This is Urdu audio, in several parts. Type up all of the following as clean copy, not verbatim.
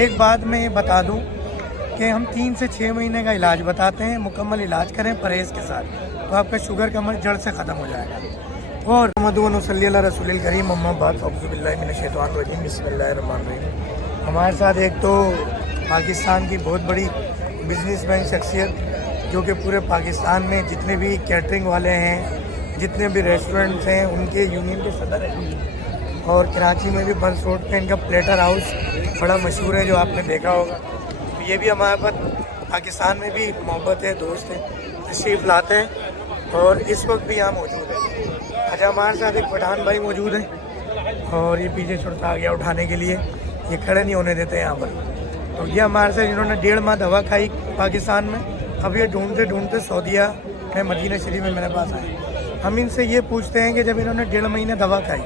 ایک بات میں یہ بتا دوں کہ ہم 3 سے 6 مہینے کا علاج بتاتے ہیں، مکمل علاج کریں پرہیز کے ساتھ تو آپ کا شوگر کا مرض جڑ سے ختم ہو جائے گا۔ اور محمد صلی اللہ رسول الکریم، اما بعد، اعوذ باللہ من الشیطان الرجیم، بسم اللہ الرحمن الرحیم۔ ہمارے ساتھ ایک تو پاکستان کی بہت بڑی بزنس مین شخصیت جو کہ پورے پاکستان میں جتنے بھی کیٹرنگ والے ہیں، جتنے بھی ریسٹورنٹس ہیں، ان کے یونین کے صدر ہیں۔ اور کراچی میں بھی بنس روڈ پہ ان کا پلیٹر ہاؤس بڑا مشہور ہے جو آپ نے دیکھا ہوگا۔ تو یہ بھی ہمارے پاس پاکستان میں بھی محبت ہے، دوست ہے، تشریف لاتے ہیں اور اس وقت بھی یہاں موجود ہے۔ آج ہمارے ساتھ ایک پٹھان بھائی موجود ہیں اور یہ پیچھے چھوڑتا آ گیا اٹھانے کے لیے، یہ کھڑے نہیں ہونے دیتے یہاں پر۔ تو یہ ہمارے ساتھ انہوں نے 1.5 ماہ دوا کھائی پاکستان میں، اب یہ ڈھونڈتے سعودیہ میں مدینہ شریف میں میرے پاس آئے۔ ہم ان سے یہ پوچھتے ہیں کہ جب انہوں نے 1.5 مہینے دوا کھائی،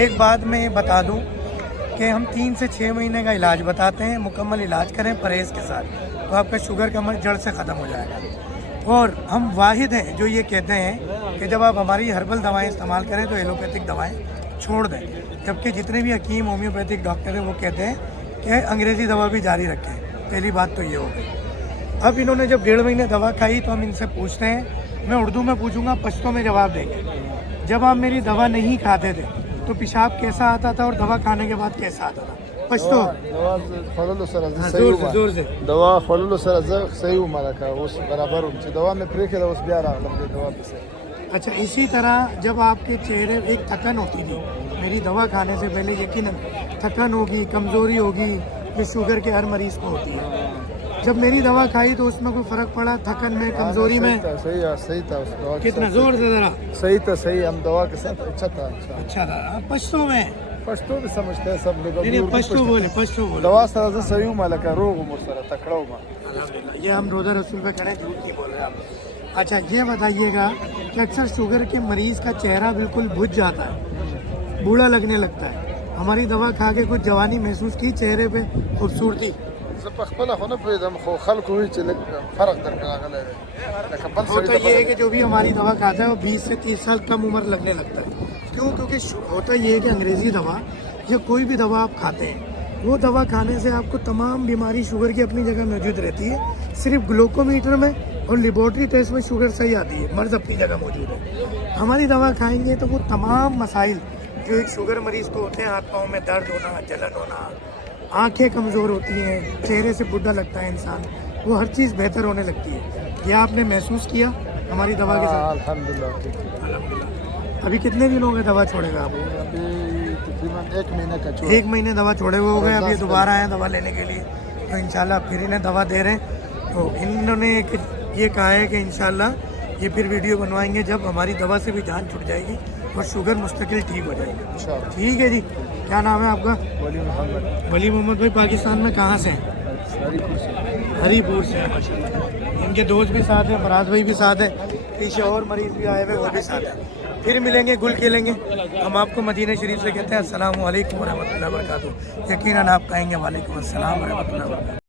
ایک بات میں یہ بتا دوں کہ ہم 3 سے 6 مہینے کا علاج بتاتے ہیں، مکمل علاج کریں پرہیز کے ساتھ تو آپ کا شوگر کا مرض جڑ سے ختم ہو جائے گا۔ اور ہم واحد ہیں جو یہ کہتے ہیں کہ جب آپ ہماری ہربل دوائیں استعمال کریں تو ایلوپیتھک دوائیں چھوڑ دیں، جبکہ جتنے بھی حکیم ہومیوپیتھک ڈاکٹر ہیں وہ کہتے ہیں کہ انگریزی دوا بھی جاری رکھیں۔ پہلی بات تو یہ ہو گئی۔ اب انہوں نے جب 1.5 مہینے دوا کھائی تو ہم ان سے پوچھتے ہیں، میں اردو میں پوچھوں گا، پشتو میں جواب دیں گے۔ جب آپ میری دوا نہیں کھاتے تھے تو پیشاب کیسا آتا تھا اور دوا کھانے کے بعد کیسا آتا تھا؟ پشتو زور سے دوا خللو سره زه صحیح وم لکه اوس برابر وم چې دوا مې پرې کړه اوس بیا راغلم د دوا پسې۔ اچھا، اسی طرح جب آپ کے چہرے ایک تھکن ہوتی تھی میری دوا کھانے سے پہلے، یقیناً تھکن ہوگی، کمزوری ہوگی، یہ شوگر کے ہر مریض کو ہوتی ہے۔ جب میری دوا کھائی تو اس میں کوئی فرق پڑا تھکن میں، کمزوری میں؟ صحیح تھا اس دوا کتنا زور سے ذرا؟ صحیح تھا، صحیح ہم دوا کے ساتھ اچھا تھا۔ اچھا تھا۔ پشتو میں پښتو بھی سمجھتے ہیں سب لوگ، نہیں، پشتو بولے، پشتو بولے۔ دوا سره زه صحیح وم لکه روغ وم سره تکړه وم۔ الحمدللہ، یہ ہم روزہ رسول پہ کھڑے، جھوٹ نہیں بول رہے آپ۔ اچھا، یہ بتائیے گا کہ اکثر شوگر کے مریض کا چہرہ بالکل بجھ جاتا ہے، بوڑھا لگنے لگتا ہے، ہماری دوا کھا کے کچھ جوانی محسوس کی چہرے پہ، خوبصورتی؟ زه په خپله خو نه پوهېدم، خو خلکو وایي چې لږ فرق درته راغلی دی، لکه بل سړي ہوتا یہ ہے کہ جو بھی ہماری دوا کھاتا ہے وہ 20 سے 30 سال کم عمر لگنے لگتا ہے۔ کیوں؟ کیونکہ ہوتا یہ ہے کہ انگریزی دوا یا کوئی بھی دوا آپ کھاتے ہیں، وہ دوا کھانے سے آپ کو تمام بیماری شوگر کی اپنی جگہ موجود رہتی ہے، صرف گلوکو میٹر میں اور لیبارٹری ٹیسٹ میں شوگر صحیح آتی ہے، مرض اپنی جگہ موجود ہے۔ ہماری دوا کھائیں گے تو وہ تمام مسائل جو ایک شوگر مریض کو ہوتے ہیں، ہاتھ پاؤں میں درد ہونا، جلن ہونا، آنکھیں کمزور ہوتی ہیں، چہرے سے بڈھا لگتا ہے انسان، وہ ہر چیز بہتر ہونے لگتی ہے۔ یہ آپ نے محسوس کیا ہماری دوا کے ساتھ؟ الحمدللہ۔ الحمدللہ۔ ابھی کتنے دنوں میں دوا چھوڑے گا آپ؟ ابھی تقریباً 1 مہینے کا چھوڑا۔ 1 مہینے دوا چھوڑے ہوئے ہو گئے، اب یہ دوبارہ آئے دوا لینے کے لیے، تو انشاءاللہ پھر انہیں دوا دے رہے ہیں۔ تو انہوں نے یہ کہا ہے کہ انشاءاللہ یہ پھر ویڈیو بنوائیں گے جب ہماری دوا سے بھی جان چھٹ جائے گی اور شوگر مستقل ٹھیک ہو جائے گی۔ ٹھیک ہے جی، کیا نام ہے آپ کا؟ ولی محمد۔ ولی محمد بھائی پاکستان میں کہاں سے ہیں؟ ہری پور سے ہیں۔ ان کے دوست بھی ساتھ ہیں، فراز بھائی بھی ساتھ ہیں، پیچھے اور مریض بھی آئے ہوئے وہ بھی ساتھ ہیں۔ پھر ملیں گے، گل کھیلیں گے۔ ہم آپ کو مدینہ شریف سے کہتے ہیں السلام علیکم ورحمۃ اللہ وبرکاتہ، یقیناً آپ کہیں گے وعلیکم السلام ورحمۃ اللہ وبرکاتہ۔